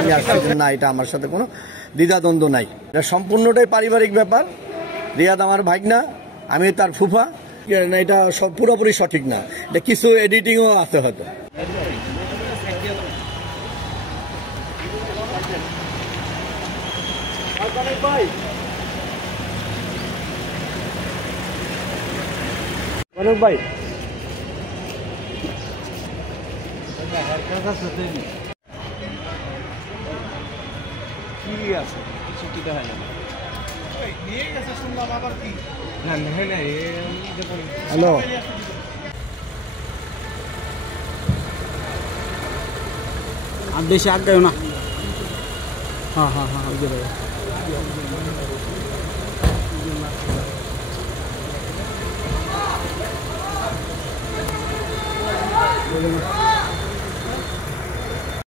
আমি আসছি না, এটা আমার সাথে কোনো দ্বিধাদ্বন্দ্ব নাই। এটা সম্পূর্ণটাই পারিবারিক ব্যাপার। রিয়াদ আমার ভাগনা, আমি তার ফুফা। এটা সব পুরোপুরি সঠিক না, এটা কিছু এডিটিংও আছে হয়তো। অনেক ভাই হ্যালো, আর বেশি আগায় না। হ্যাঁ হ্যাঁ হ্যাঁ, ওই যে ভাই